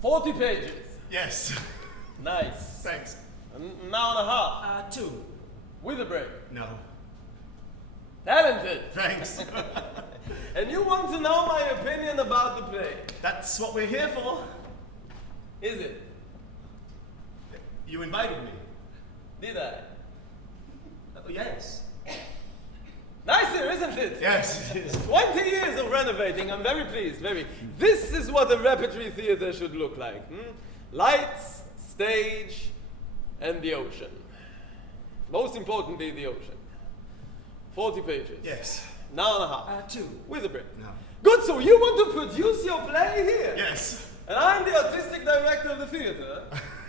40 pages. Yes. Nice. Thanks. An hour and a half. 2. With a break. No. Talented. Thanks. And you want to know my opinion about the play? That's what we're here for. Is it? You invited me. Did I? Yes. Nice here, isn't it? Yes, it is. 20 years of renovating. I'm very pleased, very. This is what a repertory theater should look like. Lights, stage, and the ocean. Most importantly, the ocean. 40 pages. Yes. An hour and a half. 2. With a break. No. Good, so you want to produce your play here? Yes. And I'm the artistic director of the theater.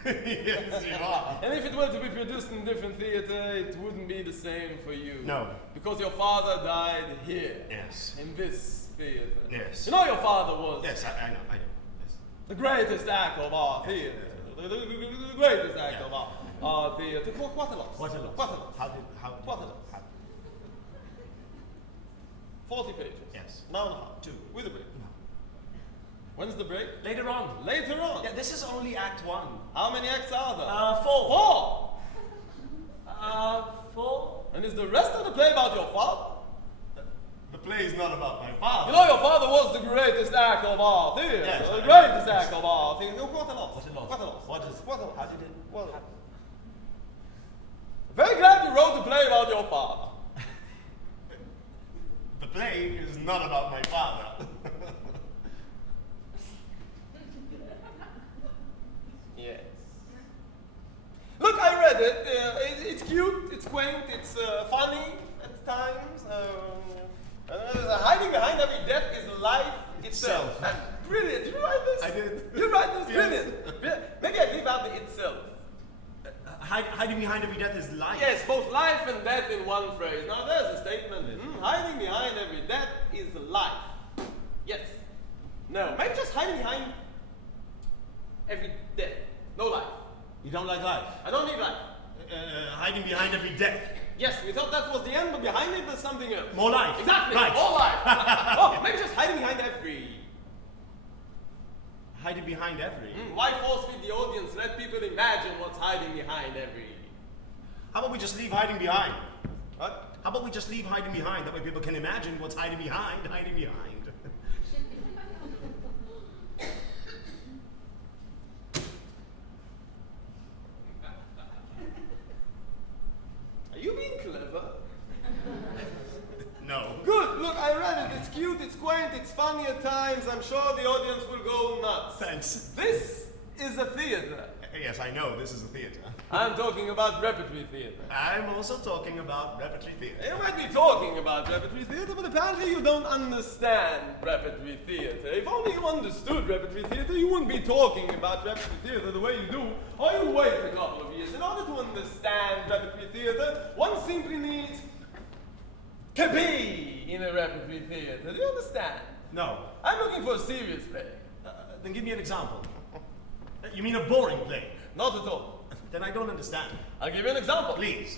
Yes, you are. And if it were to be produced in a different theater, it wouldn't be the same for you. No. Because your father died here. Yes. In this theater. Yes. You know your father was Yes, I know. Yes. the greatest actor of our theater. The greatest actor of our theater. What a loss. What a loss. What a loss. How? What a loss. 40 pages. Yes. An hour and a half. 2. With a break. No. When's the break? Later on. Later on. Yeah, this is only Act 1. How many acts are there? 4. 4! 4? And is the rest of the play about your father? The play is not about my father. You know your father was the greatest actor of our theater. Yes, The I greatest know. actor of our theater. What a loss. What a loss. What a loss. What is? What a loss. How did it? What a loss. Very glad you wrote the play about your father. The play is not about my father. Yes. Look, I read it. It's cute, it's quaint, it's funny at times. Hiding behind every death is life itself. Self. Brilliant. Did you write this? I did. You write this? Yes. Brilliant. Maybe I leave out the itself. Hiding behind every death is life. Yes, both life and death in one phrase. Now there's a statement. Hiding behind every death is life. Yes. No. Maybe just hiding behind every death. No life. You don't like life. I don't need life. Hiding behind every death. Yes, we thought that was the end, but behind it there's something else. More life. Exactly. Right. More life. Oh, maybe just hiding behind every. Hiding behind every. Why force feed the audience? Let people imagine what's hiding behind every. How about we just leave hiding behind? What? How about we just leave hiding behind? That way people can imagine what's hiding behind. Are you being clever? No. Good. Look, I read it. It's cute. It's quaint. It's funny at times. I'm sure the audience will go nuts. Thanks. This is a theater. Yes, I know. This is a theater. I'm talking about repertory theater. I'm also talking about repertory theater. You might be talking about repertory theater, but apparently you don't understand repertory theater. If only you understood repertory theater, you wouldn't be talking about repertory theater the way you do, or you wait a couple of years. In order to understand repertory theater, one simply needs to be in a repertory theater. Do you understand? No. I'm looking for a serious play. Then give me an example. You mean a boring play? Not at all. Then I don't understand. I'll give you an example. Please.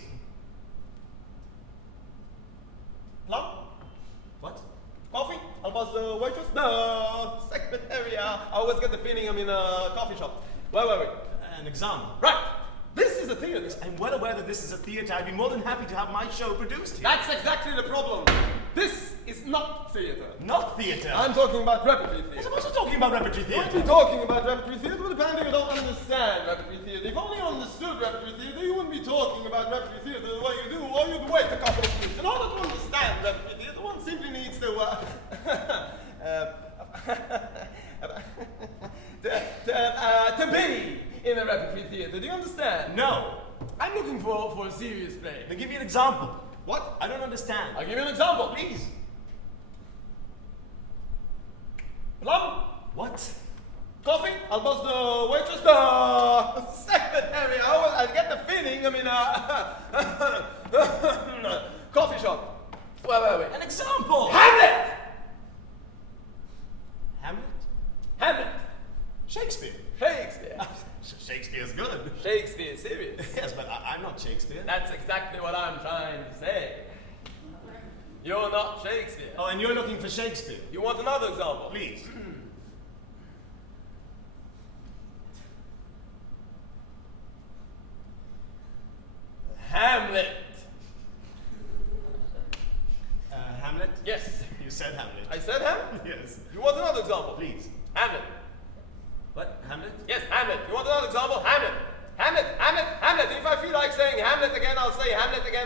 Plum? What? Coffee? How about the waitress? No, secretary. I always get the feeling I'm in a coffee shop. Wait. An example. Right. This is a theater. I'm well aware that this is a theater. I'd be more than happy to have my show produced here. That's exactly the problem. This is not theater. Not theater. I'm talking about repertory I'm theater. also talking about repertory You might theater. be talking about repertory theater, but apparently you don't understand repertory theater. If only you understood repertory theater, you wouldn't be talking about repertory theater the way you do, or you'd wait a couple of years. In order to understand repertory theater, one simply needs to, to be in a repertory theater. Do you understand? No. I'm looking for a serious play. Then give me an example. What? I don't understand. I'll give you an example. Please. Plum? What? Coffee? I'll buzz the waitress. The secretary. I get the feeling I'm in a coffee shop. Wait. An example. Hamlet! Hamlet? Hamlet. Shakespeare. Shakespeare. Shakespeare's good. Shakespeare, serious. Yes, but I'm not Shakespeare. That's exactly what I'm trying to say. You're not Shakespeare. Oh, and you're looking for Shakespeare. You want another example? Please.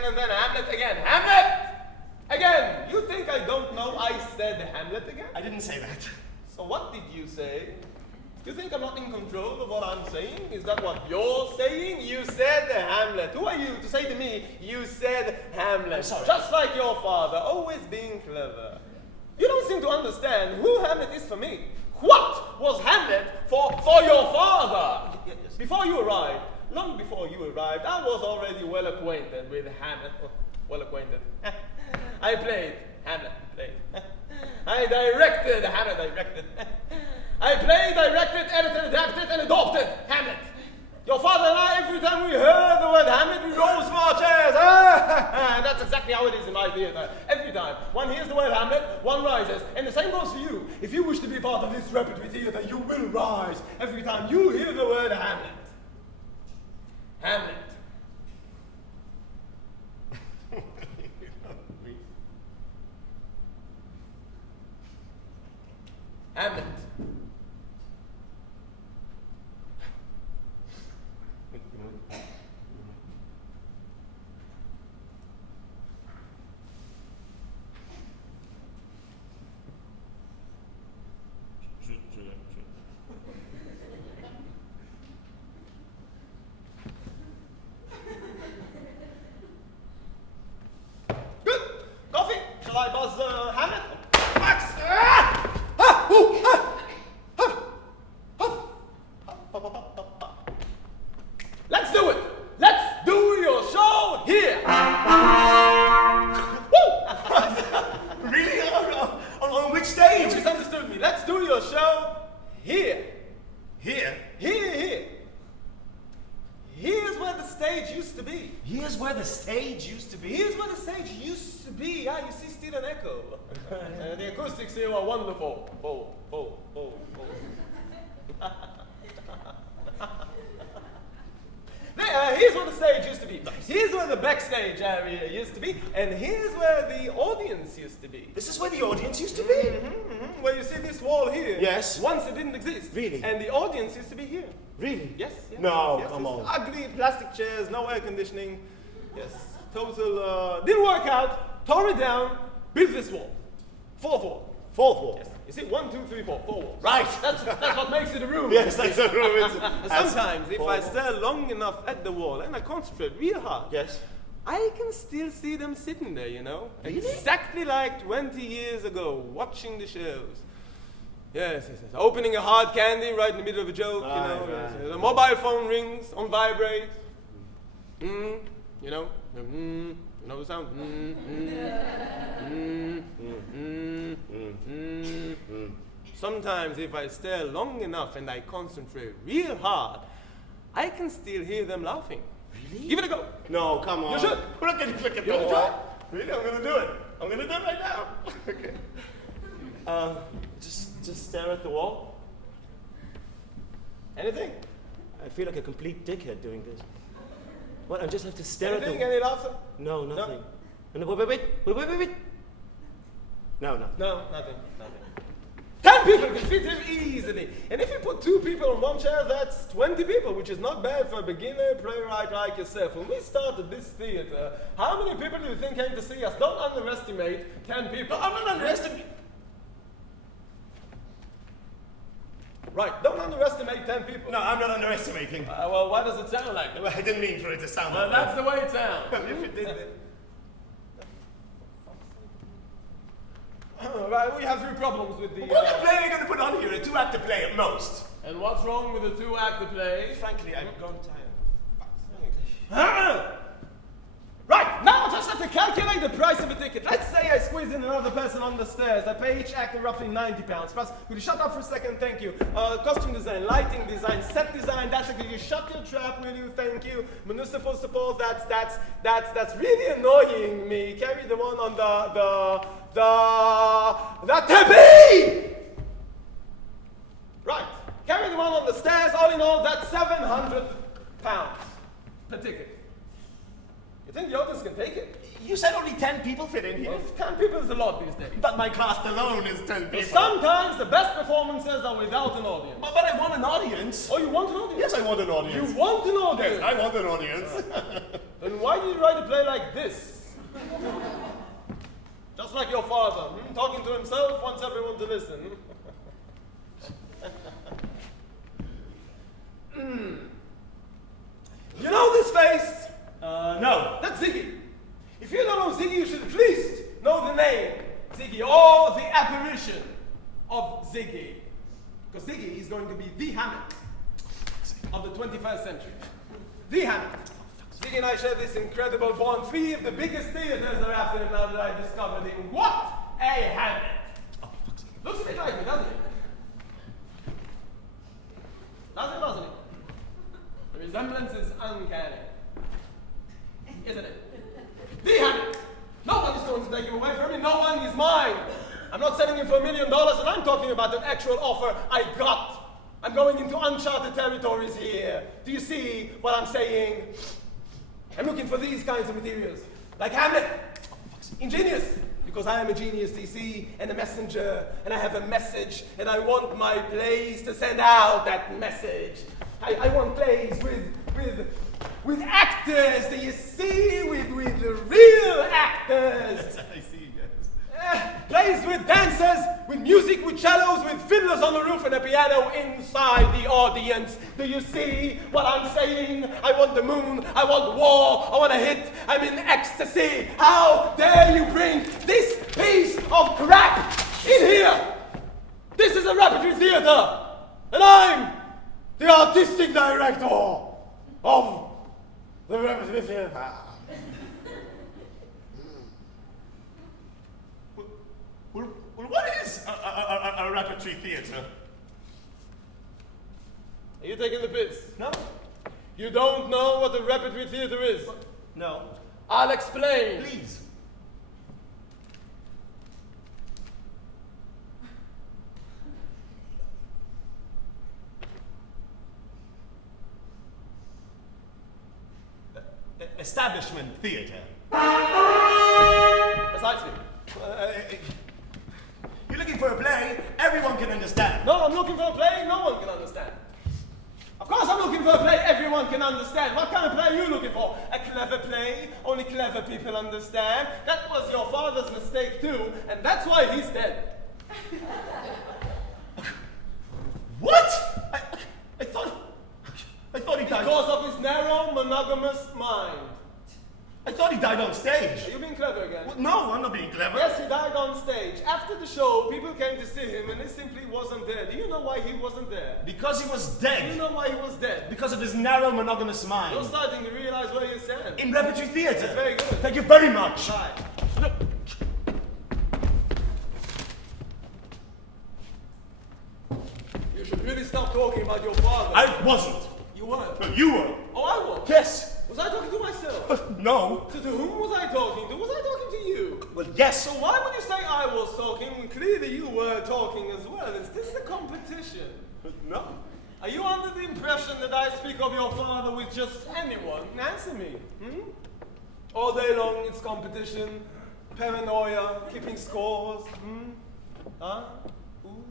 and then Hamlet again. Hamlet! Again! You think I don't know I said Hamlet again? I didn't say that. So what did you say? You think I'm not in control of what I'm saying? Is that what you're saying? You said Hamlet. Who are you to say to me, you said Hamlet? I'm sorry. Just like your father, always being clever. You don't seem to understand who Hamlet is for me. What was Hamlet for your father? Yes. Before you arrived, long before you arrived, I was already well acquainted with Hamlet. Oh, well acquainted. I played Hamlet. Played. I directed Hamlet. Directed. I played, directed, edited, adapted, and adopted Hamlet. Your father and I, every time we heard the word Hamlet, we rose from our chairs. And that's exactly how it is in my theatre. Every time one hears the word Hamlet, one rises. And the same goes for you. If you wish to be part of this repertory theatre, you will rise every time you hear the word Hamlet. Hamlet. Hamlet. Good. Coffee. Shall I buzz Hamlet? Max. Let's do it. Let's do your show here. Woo! Really? On which stage? You misunderstood me. Let's do your show here. Here? Here. Here's where the stage used to be. Here's where the stage used to be. Here's where the stage used to be. Yeah, you see, still an echo. The acoustics here are wonderful. Here's where the stage used to be. Here's where the backstage area used to be. And here's where the audience used to be. This is where the audience used to be? Where you see this wall here. Yes. Once it didn't exist. Really? And the audience used to be here. Really? Yes. No, yes, come on. Ugly plastic chairs, no air conditioning. Yes. Total, didn't work out. Tore it down. Built this wall. Fourth wall. Fourth wall. Yes. You see, 1, 2, 3, 4, 4 walls. Right. That's what makes it a room. Yes, that's a room. Sometimes, if I stare long enough at the wall and I concentrate real hard, Yes. I can still see them sitting there, you know? Really? Exactly like 20 years ago, watching the shows. Yes. Opening a hard candy right in the middle of a joke, you know? Right. Yes. The mobile phone rings on vibrate. You know? You know the sound? Sometimes if I stare long enough and I concentrate real hard, I can still hear them laughing. Really? Give it a go. No, come on. You should. Look at You the wanna wall. Really? I'm gonna do it. I'm gonna do it right now. Okay. Just stare at the wall. Anything? I feel like a complete dickhead doing this. What? I just have to stare at Anything? the. Any laughter? No, nothing. No, wait. No. No, nothing. 10 people can fit in easily. And if you put 2 people on one chair, that's 20 people, which is not bad for a beginner playwright like yourself. When we started this theater, how many people do you think came to see us? Don't underestimate 10 people. No, I'm not underestimating. Right, don't underestimate 10 people. No, I'm not underestimating. Well, why does it sound like that? I didn't mean for it to sound Well, like that's the way it sounds. If it did, Right, we have 3 problems with the... What kind of play are you going to put on here? A 2-actor play at most. And what's wrong with the 2-actor play? Frankly, I'm gone Ah! Right, now I just have to calculate the price of a ticket. Let's say I squeeze in another person on the stairs. I pay each actor roughly £90. Plus, will you shut up for a second? Thank you. Costume design, lighting design, set design. That's okay. You shut your trap, will you? Thank you. Municipal support. That's really annoying me. Carry the one on the teppee. Right. Carry the one on the stairs. All in all, that's £700 per ticket. You think the audience can take it? You said only 10 people fit in here. Well, 10 people is a lot these days. But my cast alone is 10 people. Sometimes the best performances are without an audience. But I want an audience. Oh, you want an audience? Yes, I want an audience. You want an audience? Yes, I want an audience. Then why did you write a play like this? Just like your father, talking to himself, wants everyone to listen. You know this face? No. That's Ziggy. If you don't know Ziggy, you should at least know the name Ziggy, or the apparition of Ziggy. Because Ziggy is going to be the Hammett of the 21st century. The Hammett. Ziggy and I share this incredible bond. 3 of the biggest theaters are after him now that I discovered him. What a Hammett! Looks a bit like me, doesn't it? Doesn't it? The resemblance is uncanny. Isn't it? The Hammett! No one is going to take him away from me. No one is mine. I'm not selling him for $1 million, and I'm talking about an actual offer I got. I'm going into uncharted territories here. Do you see what I'm saying? I'm looking for these kinds of materials. Like Hamlet. Ingenious. Because I am a genius, DC, and a messenger, and I have a message, and I want my plays to send out that message. I want plays with actors, do you see? With real actors. I see, yes. Plays with dancers, with music, with cellos, with fiddlers on the roof and a piano inside the audience. Do you see what I'm saying? I want the moon, I want war, I want a hit, I'm in ecstasy. How dare you bring this piece of crap in here? This is a repertory theater, and I'm the artistic director of the repertory theater. Well, what is a repertory theater? Are you taking the piss? No. You don't know what a repertory theater is? No. I'll explain. Please. Establishment theater. Precisely. You're looking for a play everyone can understand. No, I'm looking for a play no one can understand. Of course I'm looking for a play everyone can understand. What kind of play are you looking for? A clever play only clever people understand? That was your father's mistake too, and that's why he's dead. What? I thought he died. Because of his narrow, monogamous mind. I thought he died on stage. Are you being clever again? Well, no, I'm not being clever. Yes, he died on stage. After the show, people came to see him and he simply wasn't there. Do you know why he wasn't there? Because he was Do you dead. know why he was dead? Because of his narrow, monogamous You're mind. starting to realize where you stand. In repertory theater. That's very good. Thank you very much. Right. You should really stop talking about your father. I wasn't. You were. No, you were. Oh, I was. Yes. Was I talking to myself? No. To whom was I talking to? Was I talking to you? Well, yes. So why would you say I was talking when clearly you were talking as well? Is this a competition? No. Are you under the impression that I speak of your father with just anyone? Answer me. All day long it's competition, paranoia, keeping scores. Huh? Ooh.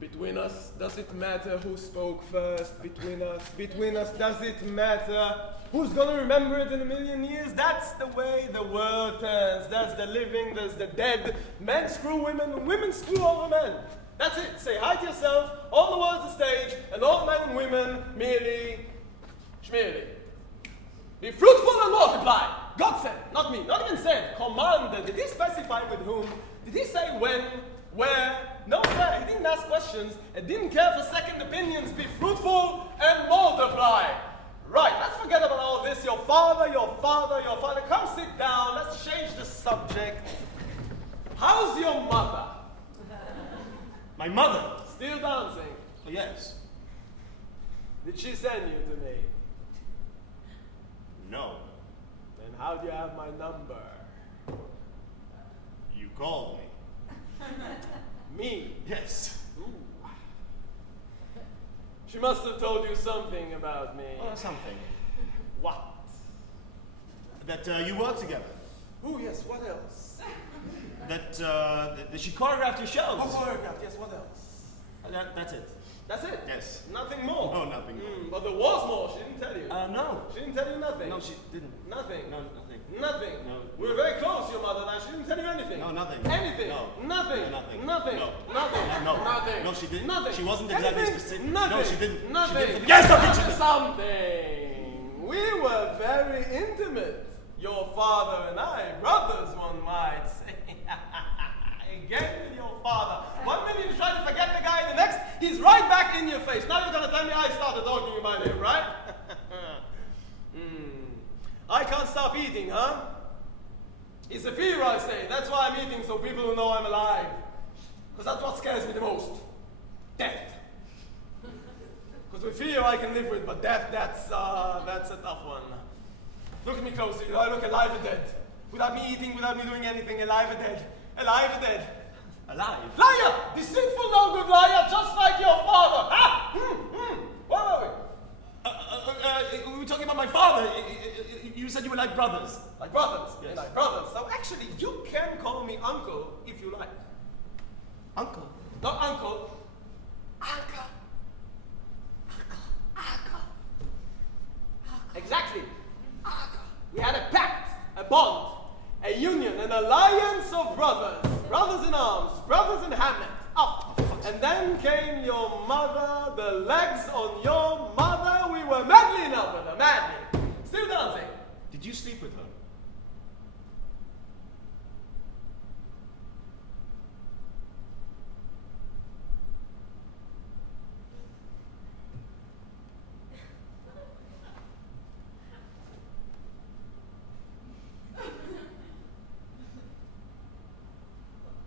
Between us, does it matter who spoke first? Between us, does it matter who's gonna remember it in a million years? That's the way the world turns. That's the living, there's the dead. Men screw women, women screw over men. That's it. Say hi to yourself, all the world's the stage, and all men and women merely schmerely. Be fruitful and multiply. God said, not me, not even said, commanded. Did he specify with whom? Did he say when? Where? No, sir, he didn't ask questions and didn't care for second opinions. Be fruitful and multiply. Right, let's forget about all this. Your father. Come sit down. Let's change the subject. How's your mother? My mother. Still dancing? Oh, yes. Did she send you to me? No. Then how do you have my number? You called me. Me? Yes. Ooh. She must have told you something about me. Something. What? That you work together. Oh, yes, what else? That she choreographed your shows. Oh, choreographed, yes, what else? That's it. That's it? Yes. Nothing more? No, nothing more. But there was more, she didn't tell you. No. She didn't tell you nothing? No, she didn't. Nothing? No, nothing. Nothing? No. We were very close, your mother and I. She didn't tell you anything? No, nothing. Anything? No. Nothing? Nothing. Nothing? No. Nothing? No. Nothing? No, she didn't. Nothing? She wasn't exactly Anything? specific. Nothing? No, she didn't. Nothing? She didn't. Yes, nothing. She didn't. Something. We were very intimate. Your father and I, brothers, one might say. Again with your father. 1 minute you try to forget the guy, the next he's right back in your face. Now you're gonna tell me I started talking about him, right? I can't stop eating, huh? It's a fear, I say. That's why I'm eating, so people will know I'm alive. Because that's what scares me the most. Death. Because with fear I can live with, but death, that's a tough one. Look at me closely. Do I look alive or dead? Without me eating, without me doing anything, alive or dead? Alive or dead? Alive? Liar! Deceitful, no good liar, just like your father! Ah! Where are we? We were talking about my father. You said you were like brothers. Like brothers? Yes. Like brothers. So actually, you can call me uncle if you like. Uncle? Not uncle. Uncle. Uncle. Exactly. We had a pact, a bond, a union, an alliance of brothers. Brothers in arms, brothers in Hamlet. Up. And then came your mother, the legs on your mother. We were madly in love with her, madly. Still dancing. Did you sleep with her?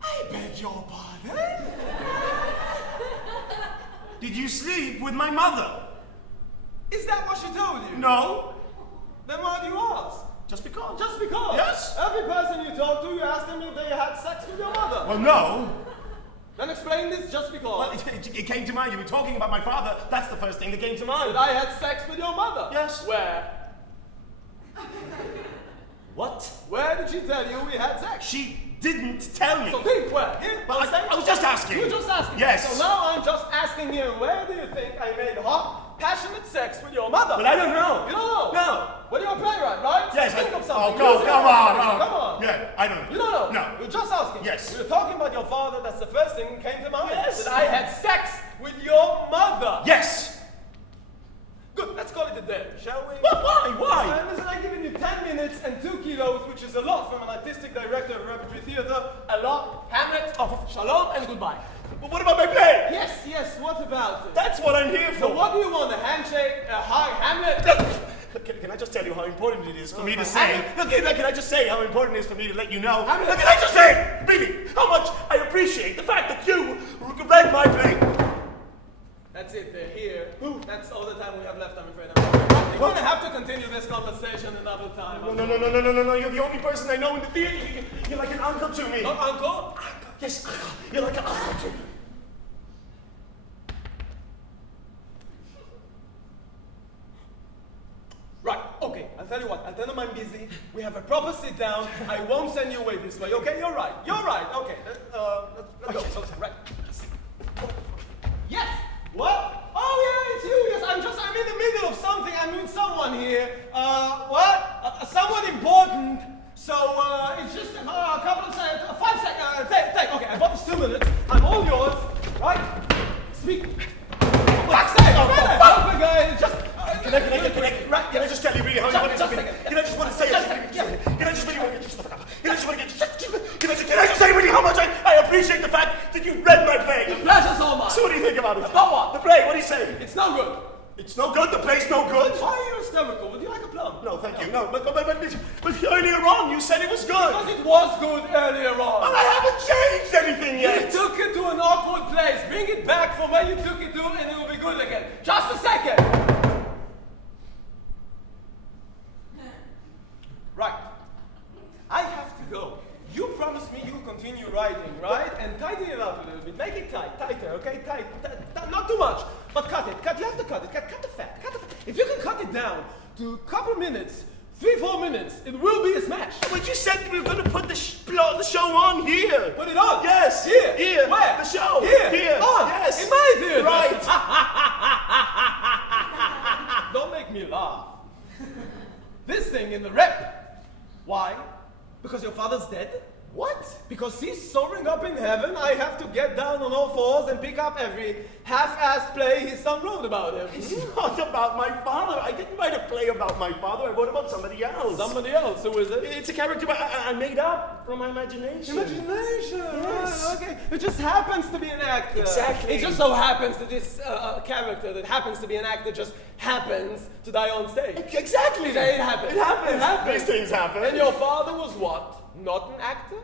I beg your pardon? Did you sleep with my mother? Is that what she told you? No. Then why do you ask? Just because. Just because? Yes. Every person you talk to, you ask them if they had sex with your mother. Well, no. Then explain this just because. Well, it came to mind. You were talking about my father. That's the first thing that came to mind. That I had sex with your mother? Yes. Where? What? Where did she tell you we had sex? She didn't tell me. So think where? Here? Well, I was just asking. You were just asking? Yes. So now I'm just asking you, where do you think I made hot, passionate sex with your mother? But I don't know. You don't know? No. Well, you're a playwright, right? Yes. Think of something. Oh, Use your come on. imagination. Oh. Come on. Yeah, I don't know. You don't know? No. You're just asking. Yes. We were talking about your father. That's the first thing that came to mind. Yes. That I had sex with your mother. Yes. Good. Let's call it a day, shall we? But why? Why? Listen, I've given you 10 minutes and 2 kilos, which is a lot from an artistic director of repertory theater. A lot. Hamlet. Oh, Shalom and goodbye. But what about my play? Yes, yes. What about it? That's what I'm here for. So what do you want? A handshake? A hug? Hamlet? Can I just tell you how important it is for me to my say? hand. Look, can I just say how important it is for me to let you know? Hamlet. Look, can I just say, really, how much I appreciate the fact that you read my play. That's it. They're here. That's all the time we have left, I'm afraid. We're going to have to continue this conversation another time. No. You're the only person I know in the theater. You're like an uncle to me. Not uncle? Yes, uncle. You're like an uncle to me. Right, okay, I'll tell you what, I'll tell them I'm busy. We have a proper sit down. I won't send you away this way, okay? You're right, okay. Let's go. Right. Yes! What? Oh yeah, it's you, yes, I'm in the middle of something. I'm with someone here. What? Someone important. So, it's just a couple of seconds, 5 seconds, take, okay, I got this 2 minutes. I'm all yours, right? Speak. Fuck's sake! Fuck, guys, just... Can I just tell you really how important it is for me? Can I just want to say it? Can I just say really how much I appreciate the fact that you read my play? The pleasure's all mine. So what do you think about it? About what? The play, what do you say? It's no good. It's no good? The play's no good? Why are you hysterical? Would you like a plum? No, thank you. No, but earlier on you said it was good. Because it was good earlier on. But I haven't changed anything You yet. took it to an awkward place. Bring it back from where you took it to and it will be good again. Just a second. Right. I have to go. You promised me you'll continue writing, right? And tidy it up a little bit. good. Make it tighter, okay? Tight. Not too much, but cut it. You have to cut it. Cut the fat. If you can cut it down to a couple minutes, 3-4 minutes, it will be a smash. But you said we were going to put the show on here. Put it on. Yes. Here. Where? The show. Here. On. Yes. In my theater. Right. Don't make me laugh. This thing in the rep. Why? Because your father's dead? What? Because he's soaring up in heaven, I have to get down on all fours and pick up every half-assed play his son wrote about him. It's not about my father. I didn't write a play about my father. I wrote about somebody else. Somebody else? Who is it? It's a character I made up from my imagination. Imagination. Yes. Right, okay. It just happens to be an actor. Exactly. It just so happens that this character that happens to be an actor just happens to die on stage. Exactly. It happens. It happens. It happens. These things happen. And your father was what? Not an actor?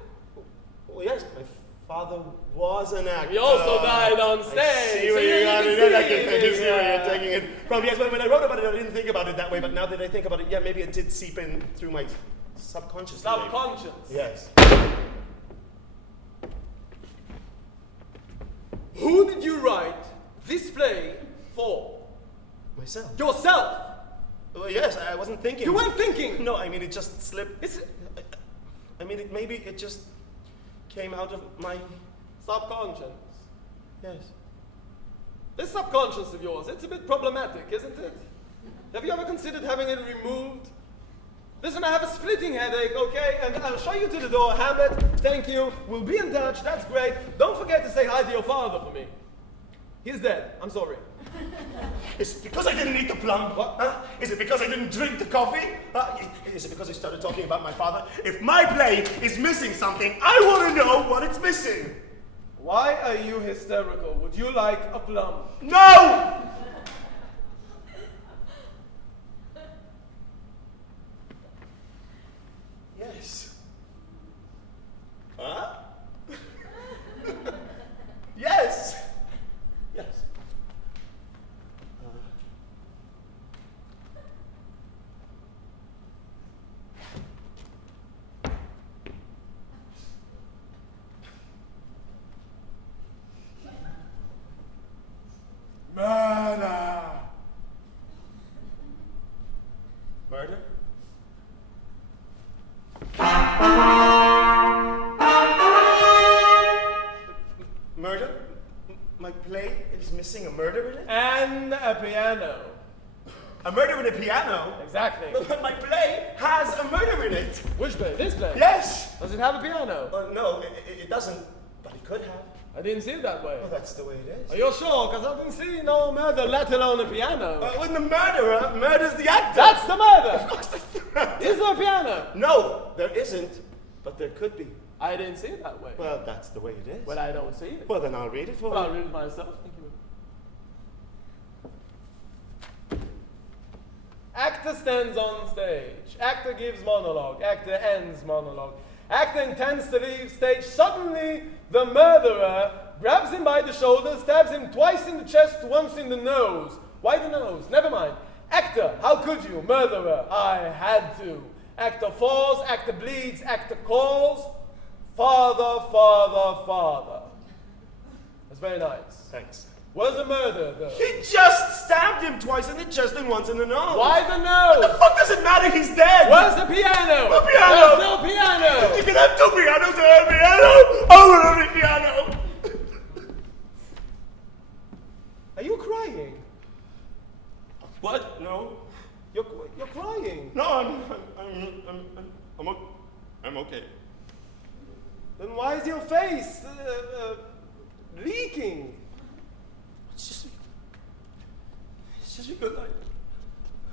Well, yes, my father was an actor. He also died on stage. I see where you're going. I can see where you're taking it from. Yes, when I wrote about it, I didn't think about it that way. But now that I think about it, yeah, maybe it did seep in through my subconscious. Subconscious. Yes. Who did you write this play for? Myself. Yourself. Well, yes, I wasn't thinking. You weren't thinking. No, I mean, it just slipped. Maybe it just came out of my Subconscious. Yes. This subconscious of yours, it's a bit problematic, isn't it? Have you ever considered having it removed? Listen, I have a splitting headache, okay? And I'll show you to the door. Habit, thank you. We'll be in touch. That's great. Don't forget to say hi to your father for me. He's dead. I'm sorry. Is it because I didn't eat the plum? What? Huh? Is it because I didn't drink the coffee? Is it because I started talking about my father? If my play is missing something, I want to know what it's missing. Why are you hysterical? Would you like a plum? No! Yes. Huh? Yes. Yes. Murder. Murder? Murder? My play is missing a murder in it? And a piano. A murder in a piano? Exactly. But my play has a murder in it. Which play? This play? Yes. Does it have a piano? No, it doesn't, but it could have. I didn't see it that way. Well, that's the way it Are is. you sure? Because I didn't see no murder, let alone a piano. When the murderer murders the actor. That's the murder. Of course that's the murder. Is there a piano? No, there isn't, but there could be. I didn't see it that way. Well, that's the way it is. Well, I don't see it. Well, then I'll read it for Well, I'll you. read it myself. Thank you. Actor stands on stage. Actor gives monologue. Actor ends monologue. Actor intends to leave stage. Suddenly, the murderer grabs him by the shoulder, stabs him twice in the chest, once in the nose. Why the nose? Never mind. Actor, how could you? Murderer, I had to. Actor falls, actor bleeds, actor calls. Father, father, father. That's very nice. Thanks. Where's the murder, though? He just stabbed him twice in the chest and once in the nose. Why the What the nose? fuck does it matter? He's dead. Where's the piano? The piano. There's no piano. You can have two pianos and a piano. I want a piano. Are you crying? What? No. You're crying. No, I'm okay. Then why is your face leaking? It's just because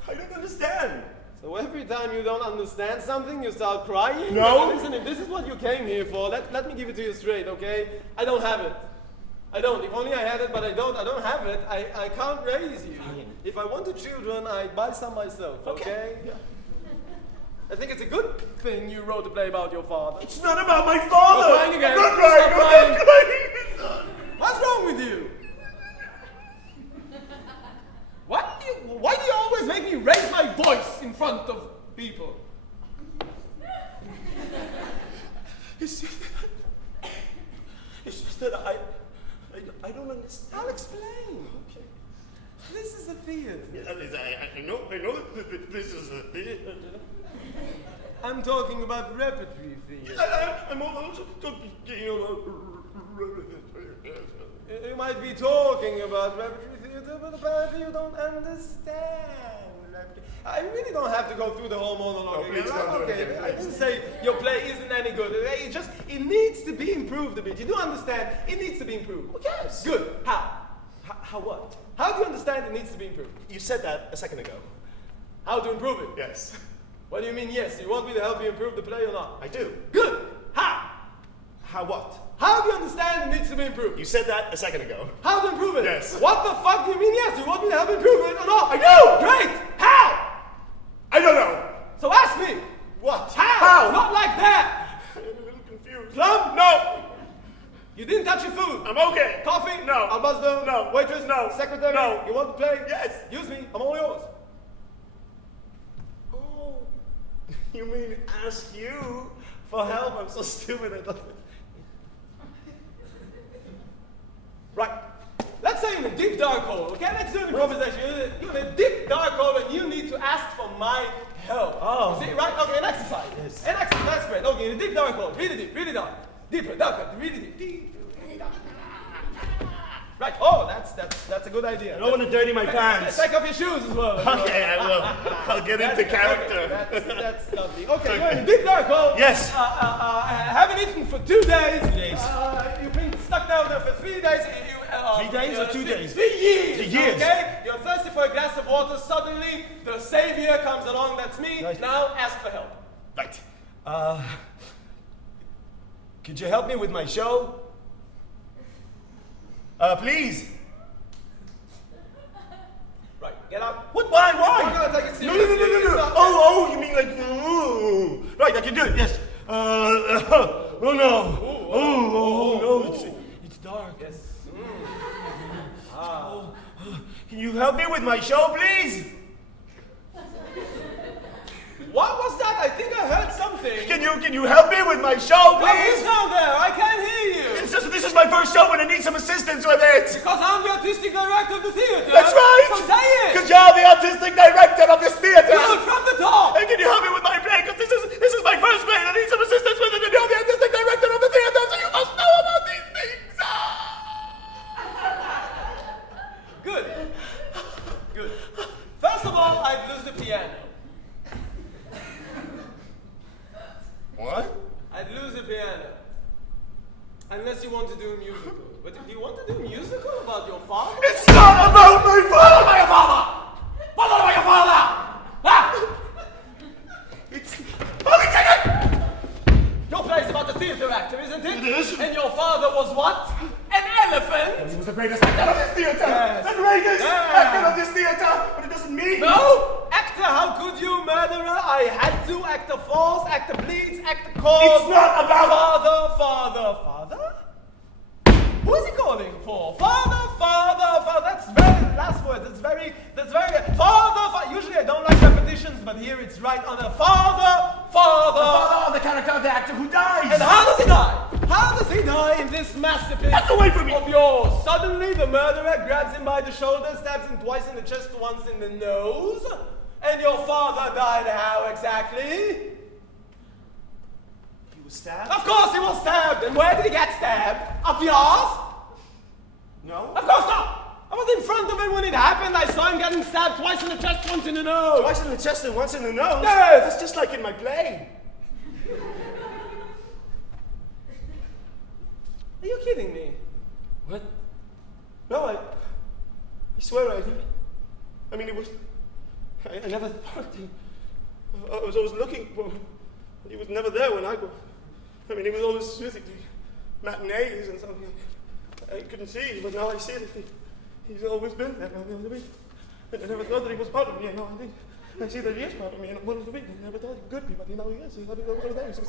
I don't understand. So every time you don't understand something, you start crying? No. Listen, if this is what you came here for, let me give it to you straight, okay? I don't have it. I don't. If only I had it, but I don't. I don't have it. I can't raise you. Fine. If I wanted children, I'd buy some myself, okay? Yeah. I think it's a good thing you wrote a play about your father. It's not about my father. You're crying again. I'm not crying. Stop I'm not crying. What's wrong with you? Why do you always make me raise my voice in front of people? It's just that I don't understand. I'll explain. Okay. This is a theater. I know that this is a theater. I'm talking about repertory theater. I'm also talking about... You might be talking about repertory theater, but apparently you don't understand. I really don't have to go through the whole monologue No, again. please don't do it Okay, again, I please. didn't say your play isn't any good. It needs to be improved a bit. You do understand? It needs to be improved. Yes. Good. How? How what? How do you understand it needs to be improved? You said that a second ago. How to improve it? Yes. What do you mean yes? You want me to help you improve the play or not? I do. Good. How? How what? How do you understand it needs to be improved? You said that a second ago. How to improve it? Yes. What the fuck do you mean yes? You want me to help improve it or not? I do! Great! How? I don't know. So ask me! What? How? Not like that! I'm a little confused. Plum? No! You didn't touch your food. I'm okay. Coffee? No. Albuzdo? No. Waitress? No. Secretary? No. You want to play? Yes. Use me. I'm all yours. Oh. You mean ask you for help? I'm so stupid. I thought... Right. Let's say in a deep dark hole, okay? Let's do an improvisation. You're in a deep dark hole and you need to ask for my help. Oh. See, right? Okay, an exercise. Yes. An exercise, that's great. Okay, in a deep dark hole, really deep, really dark. Deeper, darker, really deep, deep, really dark. Right, oh, that's a good idea. I don't want to dirty my pants. Take off your shoes as well. Okay, I will. I'll get into character. Okay, that's lovely. Okay, you're in a deep dark hole. Yes. Haven't eaten for 2 days. 2 days. You've been stuck down there for 3 days. 3 days or 2 days? 3 years. 3 years. Okay? You're thirsty for a glass of water. Suddenly, the savior comes along. That's me. Right. Now, ask for help. Right. Could you help me with my show? Please. Right, get up. What? Why? We're gonna take it No, seriously. no, no, no, no, It's no. not- Oh, you mean like... Ooh. Right, I can do it, yes. Oh, no. Oh, no. It's dark. Yes. Oh, can you help me with my show, please? What was that? I think I heard something. Can you help me with my show, Who's please? down there? I can't hear you. It's just, this is my first show and I need some assistance with it. Because I'm the artistic director of the theater. That's right. So say it. Because you're the artistic director of this theater. Good, from the top. And can you help me with my play? Because this is my first play and I need some assistance with it. And you're the artistic director of the theater, so you must know about these things. Good. Good. First of all, I'd lose the piano. What? I'd lose the piano. Unless you want to do a musical. But do you want to do a musical about your father? It's not about my father. About your father! What about your father? Ah! It's... Holy chicken! Your play is about the theater actor, isn't it? It is. And your father was what? An elephant? He was the greatest actor of this theater. Yes. The greatest Yeah. actor of this theater. But it doesn't mean... No! Actor, how could you, murderer? I had to. Actor falls, actor bleeds, actor calls. It's not about... Father? Who is he calling for? Father. That's very last word. That's very. Father. Usually I don't like repetitions, but here it's right on a father. The father of the character of the actor who dies. And how does he die? How does he die in this masterpiece That's away from me. of yours? Suddenly the murderer grabs him by the shoulder, stabs him twice in the chest, once in the nose. And your father died how exactly? He was stabbed? Of course he was stabbed! And where did he get stabbed? Up the arse? No. Of course not! I was in front of him when it happened. I saw him getting stabbed twice in the chest, once in the nose. Twice in the chest and once in the nose? Yes. That's just like in my play. Are you kidding me? What? No, I swear I mean, it was... I never thought I was always looking for him. But he was never there when I go. I mean, he was always with the matinees and something. I couldn't see, but now I see that he's always been there. I never thought that he was part of me, and now I see that he is part of me, and I'm one of the weak. I never thought he could be, but now he is. He's over there. It's him.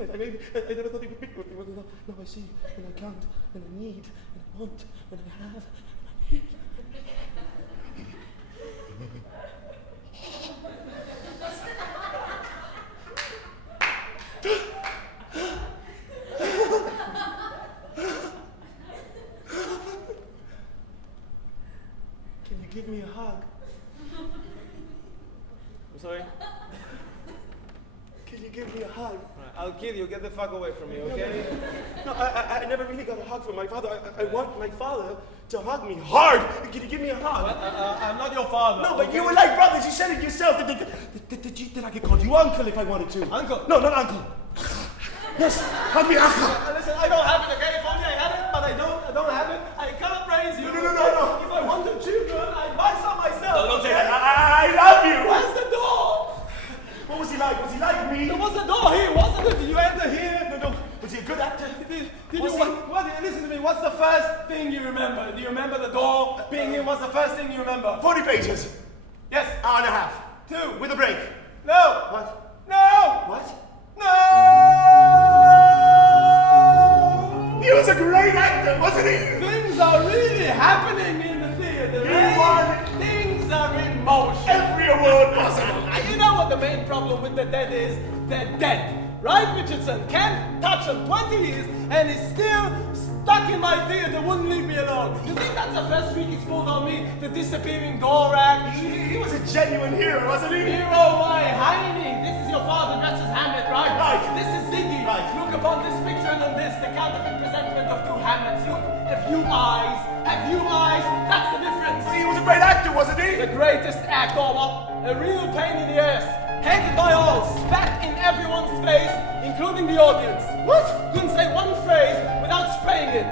I never thought he would be with me, but now I see, and I can't, and I need, and I want, and I have, and I need. sorry? Can you give me a hug? I'll kill you. Get the fuck away from me, okay? No, I never really got a hug from my father. I want my father to hug me hard. Can you give me a hug? I'm not your father. No, but you were like brothers. You said it yourself. Did I get called you uncle if I wanted to? Uncle? No, not uncle. Yes, hug me, uncle. Listen, I don't have it, okay? If only I had it, but I don't have it. I cannot raise you. No. If I wanted children, I'd buy some myself. Don't say that. I love you. Where's the door? What was he like? Was he like me? There was a door here, wasn't it? Did you enter here? No. Was he a good actor? Did you, listen to me, what's the first thing you remember? Do you remember the door being here? What's the first thing you remember? 40 pages. Yes. Hour and a half. 2. With a break. No. What? No. What? No. He was a great actor, wasn't he? Things are really happening in the theater. He won. Things are in motion. Every award possible. You know what the main problem with the dead is? They're dead. Right, Richardson? Can't touch them 20 years and he's still stuck in my theater, wouldn't leave me alone. You think that's the first trick he's pulled on me? The disappearing Gorak? He was a genuine hero, wasn't he? Hero, my Heine! This is your father dressed as Hamlet, right? Right. This is Ziggy. Right. Look upon this picture and on this, the counterfeit presentment of 2 Hamlets. Look, have you eyes? Have you eyes? That's the difference. He was a great actor, wasn't he? The greatest actor, what? A real pain in the ass. Hated by all, spat in everyone's face, including the audience. What? Couldn't say one phrase without spraying it.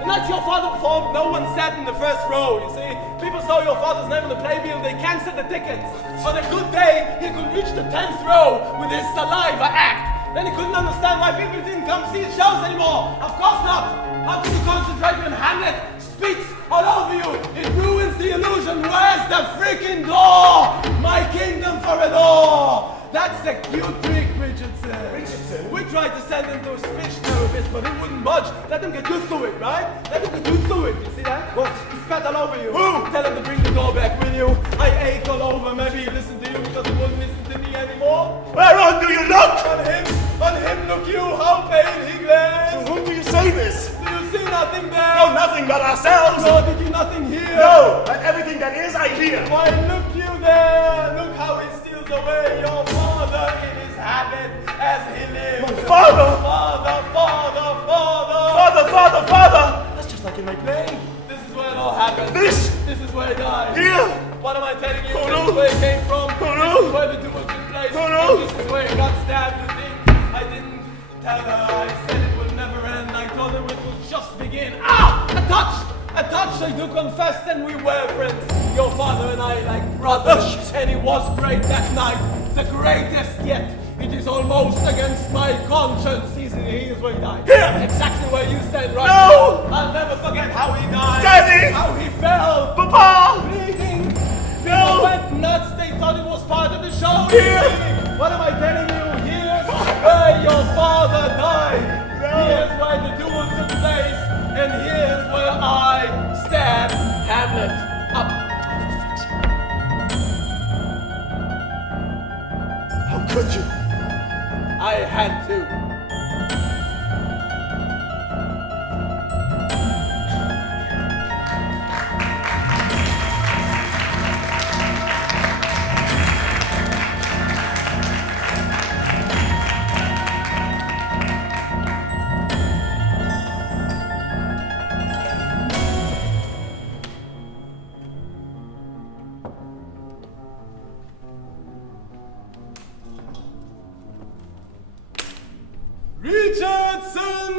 The night your father performed, no one sat in the first row, you see. People saw your father's name on the playbill, they canceled the tickets. On a good day, he could reach the 10th row with his saliva act. Then he couldn't understand why people didn't come see his shows anymore. Of course not. How can you concentrate when Hamlet spits all over you? It ruins the illusion. Where's the freaking door? My kingdom for a door. That's a cute trick, Richardson. We tried to send him to a speech therapist, but he wouldn't budge. Let him get used to it, right? Let him get used to it. You see that? What? He spat all over you. Who? Tell him to bring the door back, will you? I ache all over. Maybe he listened to you because he wouldn't listen to me anymore. Whereon do you look? On him, look you, how pale he glares. To whom do you say this? Do you see nothing there? No, nothing but ourselves. No, did you nothing hear? No, but everything that is, I hear. Why, look you there. Look how he steals away your father in his habit as he lives. My father? Father. That's just like in my play. This is where it all happened. This? This is where he died. Here? What am I telling you? Oh, This no. is where he came from. Oh, no. This is where the duel took place. Oh, no. And this is where he got stabbed. You think I didn't tell her? I said it would never end. I told her it would just begin. Ah! A touch! I do confess, and we were friends. Your father and I like brothers. And it was great that night. The greatest yet. It is almost against my conscience. Here's where he died. Here! Exactly where you stand right No! now. I'll never forget how he died. Daddy! How he fell. Papa! Bleeding. No! People went nuts. They thought it was part of the show. Here! What am I telling you? Here's where your father died. No! Here's where the duel took place. And here's where I stabbed Hamlet up. How could you? I had to. Richardson!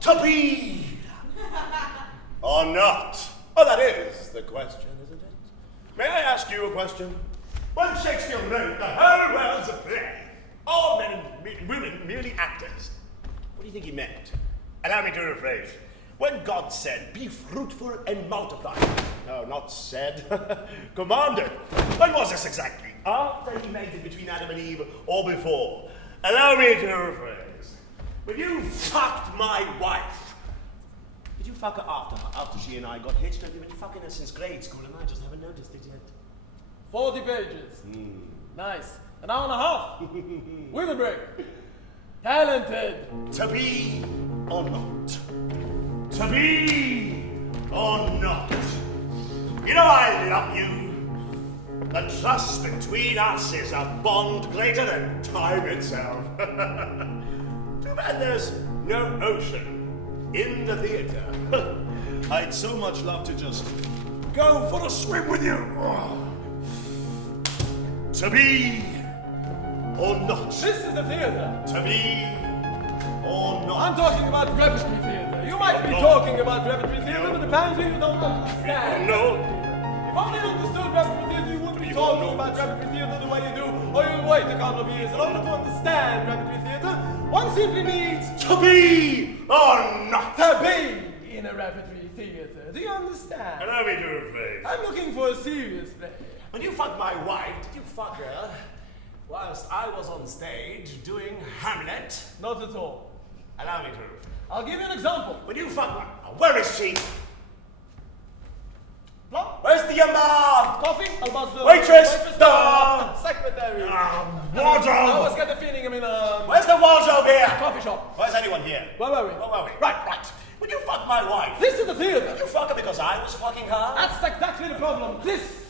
To be or not? Oh, that is the question, isn't it? May I ask ask you a question? When Shakespeare wrote the whole world's a play, all men and women merely actors, what do you think he meant? Allow me to rephrase. When God said, be fruitful and multiply. No, not said. Commanded. When was this exactly? After he made it between Adam and Eve or before? Allow me to rephrase. When you fucked my wife, did you fuck her after she and I got hitched? I've been fucking her since grade school and I just haven't noticed it yet. 40 pages. Nice. An hour and a half. With a break. Talented. To be or not? To be or not? You know I love you. The trust between us is a bond greater than time itself. Too bad there's no ocean in the theater. I'd so much love to just go for a swim with you. To be or not? This is the theater. To be or not? I'm talking about repertory theater. You might be talking about repertory theater, but apparently you don't understand. No. If only you understood repertory theater, you wouldn't be talking about repertory theater the way you do, or you'll wait a couple of years. In order to understand repertory theater, one simply needs To be or not? to be in a repertory theater. Do you understand? Allow me to rephrase. I'm looking for a serious play. When you fucked my wife, did you fuck her whilst I was on stage doing Hamlet? Not at all. Allow me to. I'll give you an example. When you fucked my. Where is she? Plum? Where's the Yamar? Coffee? I'll buzz the Waitress! No! Secretary. Wardrobe! I always get the feeling I'm in a Where's the wardrobe here? coffee shop. Where's anyone here? Where were we? Where were we? Right. When you fucked my wife, This is the theater. did you fuck her because I was fucking her? That's exactly the problem. This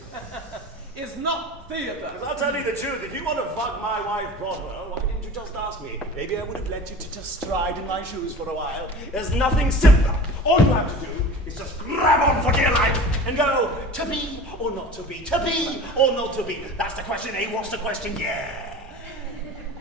is not theater. I'll tell you the truth, if you want to fuck my wife proper, why didn't you just ask me? Maybe I would have let you to just stride in my shoes for a while. There's nothing simpler. All you have to do is just grab on for dear life and go, to be or not to be, to be or not to be. That's the question, eh? What's the question? Yeah.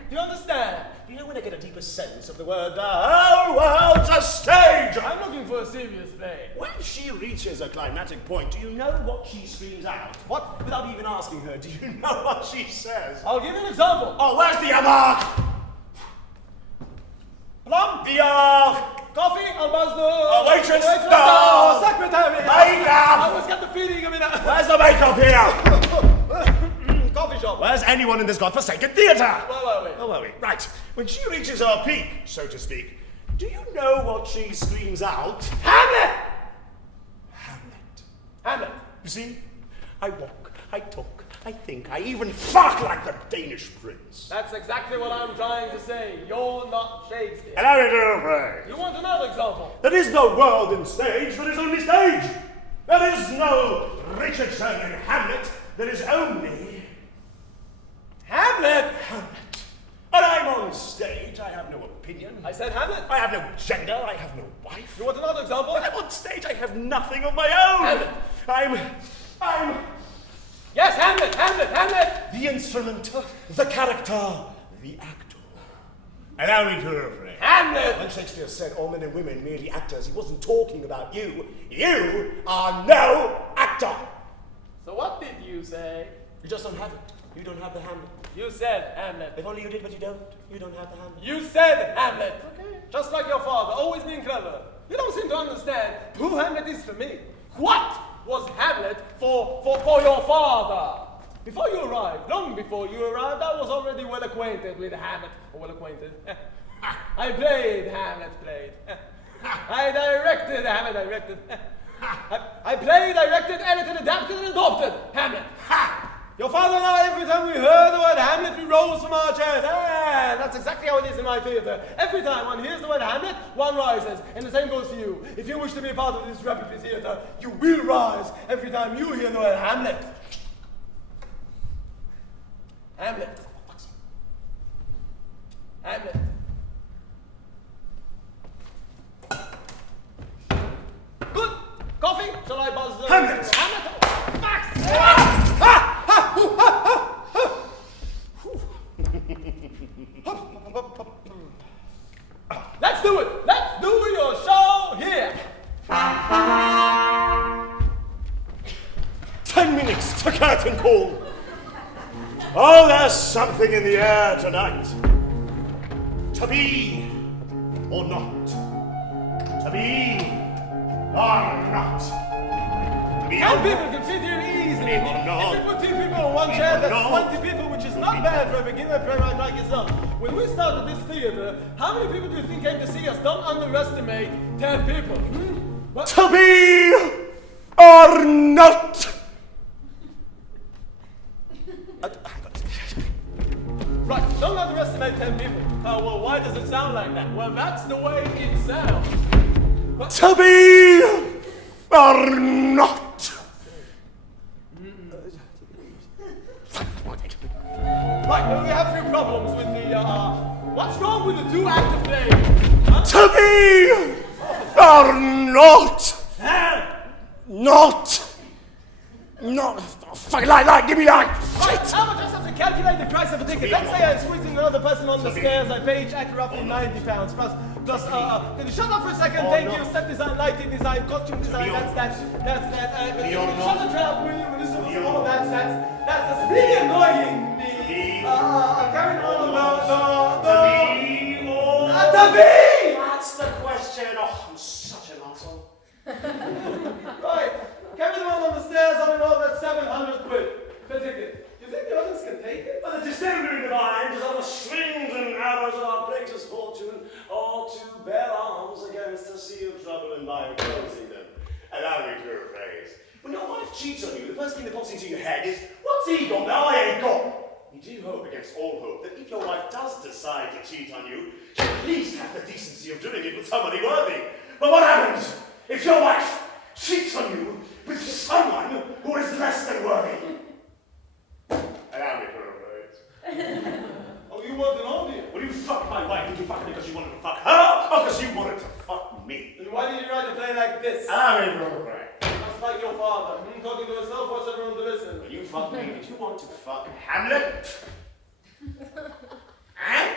Do you understand? You know when I get a deeper sense of the word, the whole world's a stage? I'm looking for a serious play. When she reaches a climatic point, do you know what she screams out? What? Without even asking her, do you know what she says? I'll give you an example. Oh, where's the Yamar? Plum? The Coffee? I'll buzz the waitress? No! No! Secretary! Makeup! I always get the feeling I'm in a Where's the makeup here? coffee shop. Where's anyone in this godforsaken theatre? Where were we? Where were we? Right. When she reaches her peak, so to speak, do you know what she screams out? Hamlet! Hamlet. Hamlet. You see? I walk, I talk, I think, I even fuck like the Danish prince. That's exactly what I'm trying to say. You're not Shakespeare. And I do pray. You want another example? There is no world in stage, there is only stage. There is no Richardson in Hamlet, there is only Hamlet! Hamlet. And I'm on stage, I have no opinion. I said Hamlet. I have no gender, I have no wife. You want another example? When I'm on stage, I have nothing of my own. Hamlet. I'm Yes, Hamlet, Hamlet, Hamlet! the instrument, the character, the actor. Allow me to rephrase. Hamlet! When Shakespeare said all men and women merely actors, he wasn't talking about you. You are no actor. So what did you say? You just don't have it. You don't have the Hamlet. You said Hamlet. If only you did, but you don't. You don't have the Hamlet. You said Hamlet. Okay. Just like your father, always being clever. You don't seem to understand who Hamlet is for me. What was Hamlet for your father? Before you arrived, long before you arrived, I was already well acquainted with Hamlet. Or well acquainted. I played Hamlet, played. I directed Hamlet, directed. I played, directed, edited, adapted, and adopted Hamlet. Your father and I, every time we heard the word Hamlet, we rose from our chairs. Ah, that's exactly how it is in my theatre. Every time one hears the word Hamlet, one rises. And the same goes for you. If you wish to be a part of this repertory theatre, you will rise every time you hear the word Hamlet. Hamlet. Hamlet. Good. Coffee? Shall I buzz the... Hamlet. Hamlet? Oh, Max! Let's do it! Let's do your show here! 10 minutes to curtain call. Oh, there's something in the air tonight. To be or not. To be or not. To be 10 people can fit here easily. Or not. If you put 2 people in one chair, that's No. 20 people, which is not bad for a beginner playwright like yourself. When we started this theater, how many people do you think came to see us? Don't underestimate 10 people. What? To be or not. Right, don't underestimate 10 people. Well, why does it sound like that? Well, that's the way it sounds. What? To be or not. Right, well, we have a few problems with the, what's wrong with the 2 active play? Huh? To be or not. Not. Not. Fuck, like, give me like. Right, how much I have to calculate the price of a ticket? Let's say I'm squeezing another person on the stairs. I pay each actor roughly £90 plus, can you shut up for a second? Thank you. Set design, lighting design, costume design. That's that. Can you shut the trap, will you? All of that's really annoying me. Carrying on about the That's the question. Oh, I'm such an asshole. Right, carry them all on the stairs. I don't know, that's 700 quid per ticket. You think the others can take it? But the distillery divines is on the strings and arrows of our greatest fortune, all to bear arms against the sea of trouble and by closing them. Allow me to rephrase. When your wife cheats on you, the first thing that pops into your head is, what's he got that I ain't got? You do hope against all hope that if your wife does decide to cheat on you, she'll at least have the decency of doing it with somebody worthy. But what happens if your wife cheats on you with someone who is less than worthy? Allow me to rephrase. Oh, you want an audience? Well, you fucked my wife. Did you fuck her because you wanted to fuck her, or because you wanted to fuck me? Then why did you write a play like this? Allow me to rephrase. Just like your father. Talking to himself, wants everyone to listen. When you fucked me, did you want to fuck Hamlet? Huh?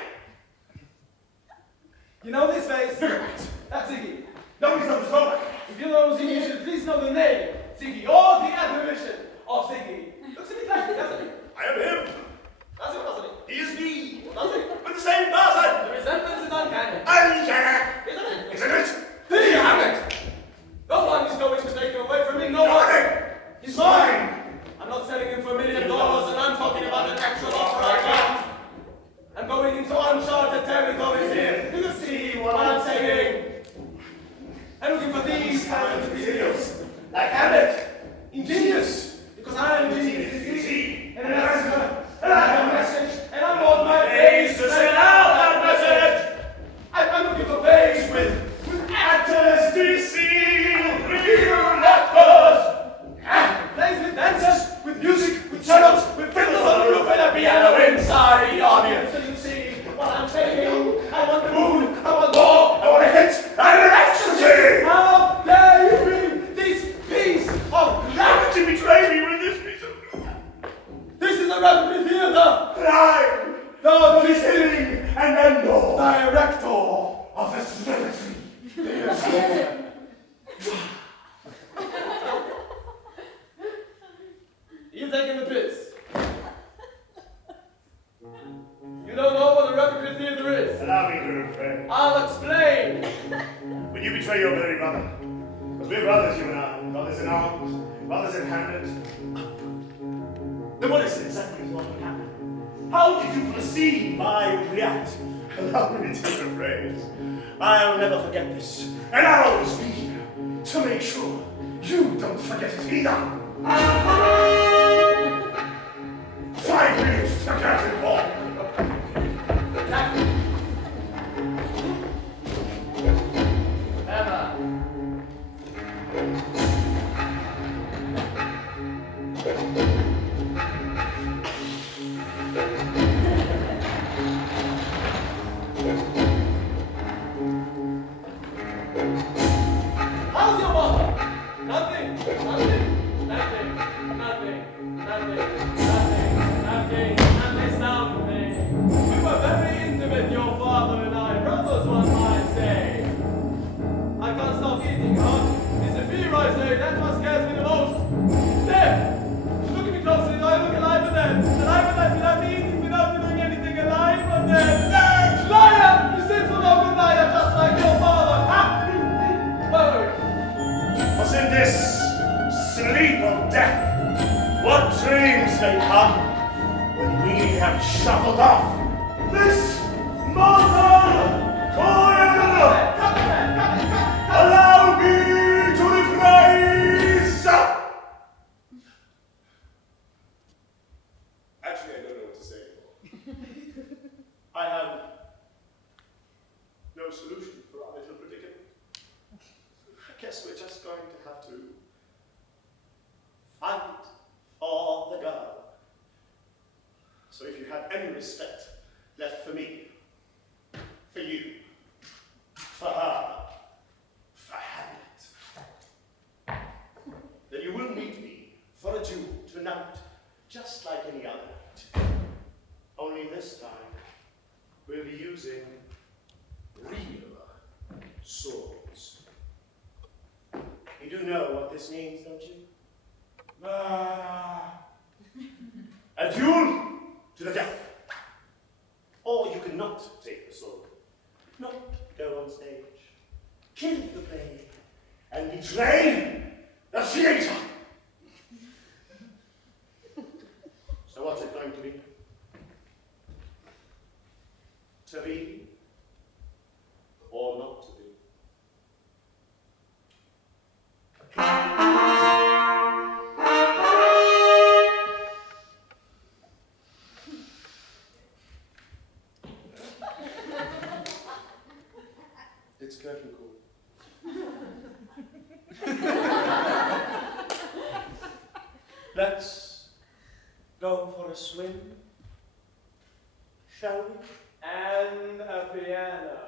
You know this face? Look at that. That's Ziggy. Nobody's on the phone. If you know Ziggy, you should please know the name. Ziggy, or the apparition of Ziggy. Looks a bit like me, doesn't he? I am him. Does he or doesn't he? He is me. Does he? We're the same person. The resemblance is uncanny. Uncanny. Isn't it? Isn't it? The Hamlet! No one is going to take him away from me, no one! Nothing. He's mine! I'm not selling him for $1 million, and I'm talking about an actual offer I got! I'm going into uncharted territories here. Do you see what I'm saying? I'm looking for these kinds of videos. Like Hamlet. Ingenious. Because I'm ingenious, you see? And an answer. And I have a message. And I'm on my face to send out that message. I'm looking for plays with actors to see. Real actors. Plays with dancers, with music, with cellos, with fiddles on the roof and a piano inside the audience. So you see what I'm saying? I want the moon, I want more, I want a hit, and an ecstasy! How dare you bring this piece of crap to betray me with this piece of crap? This is a repertory theater! And I'm the beginning and end all director of this repertory theater. You taking the piss? You don't know what a repertory theater is? Allow me to rephrase. I'll explain. When you betray your very brother, because we're brothers, you and I, brothers in arms, brothers in Hamlet, then what is it exactly what would happen? How did you perceive I would react? Allow me to rephrase. I'll never forget this, and I'll always be here to make sure you don't forget it either. 5 minutes to get involved. Emma. How's your mother? Nothing. Something. We were very intimate, your father and I. Brothers, one might say. I can't stop eating, huh? It's the fear I say, that's what scares me the most. There! Look at me closely, do I look alive and dead? Alive and dead, when we have shuffled off this molten coil. Allow me to rephrase. Actually, I don't know what to say anymore. I have no solution for our little predicament. I guess we're just going to have to fight for the girl. So if you have any respect left for me, for you, for her, for Hamlet, then you will meet me for a duel tonight, just like any other night. Only this time, we'll be using real swords. You do know what this means, don't you? A duel to the death. Or you cannot take the sword, not go on stage, kill the play, and betray the theatre. So what's it going to be? To be or not to be? It's curtain call. Let's go for a swim, shall we? And a piano.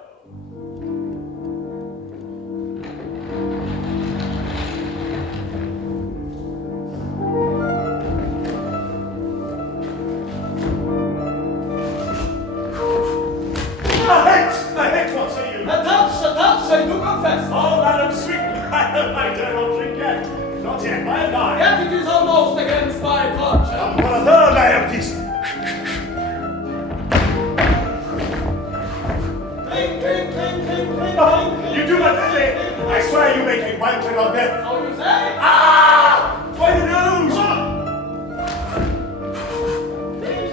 I hate what say you. A touch, I do confess. Oh, Madam Sweet, I dare not drink yet. Not yet, by and by. Yet it is almost against my conscience. For a third diabetes. Clink. You do not say. I swear you make a wanton of death. So you say? Ah! By the nose! Clink.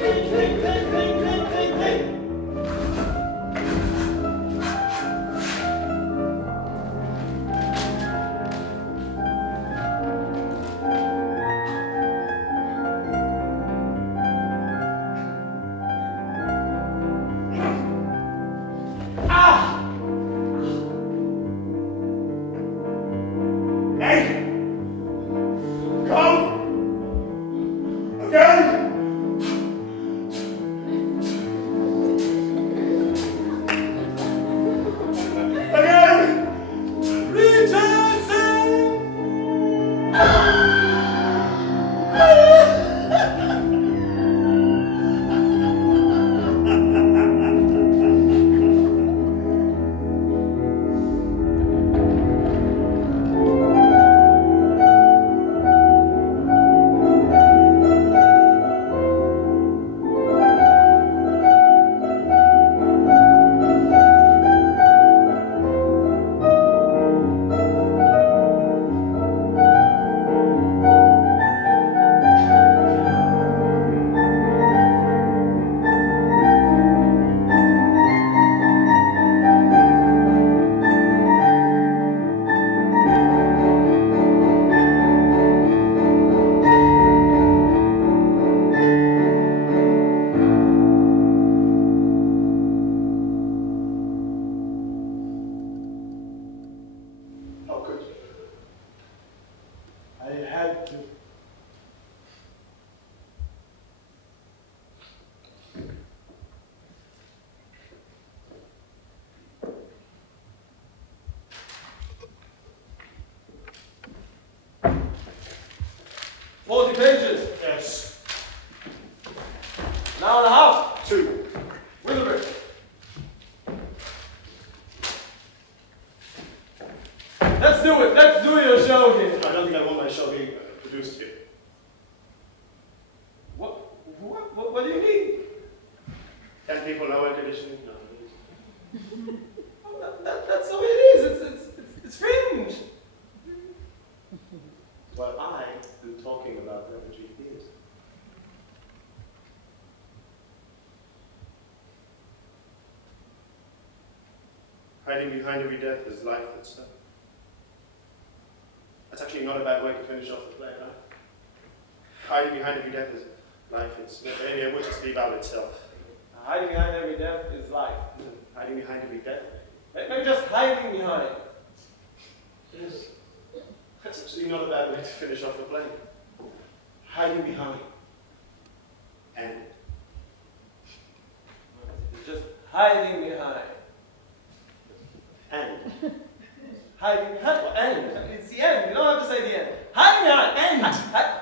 Hey! Come! Again! Again! How could you? I had to. $40 pages. Yes. An hour and a half. 2. With a break. Let's do it. Let's do your show here. I don't think I want my show being produced here. What do you need? 10 people, no air conditioning. No. That's the way it is. It's fringe. But I am talking about refugee theatre. Hiding behind every death is life itself. That's actually not a bad way to finish off the play, huh? Hiding behind every death is life itself. Maybe I would just leave out itself. Hiding behind every death is life. Hiding behind every death? Maybe just hiding behind. Yes. That's actually not a bad way to finish off the play. Hiding behind. And. It's just hiding behind. And. Hiding behind. Well, end. It's the end. You don't have to say the end. Hiding behind. End.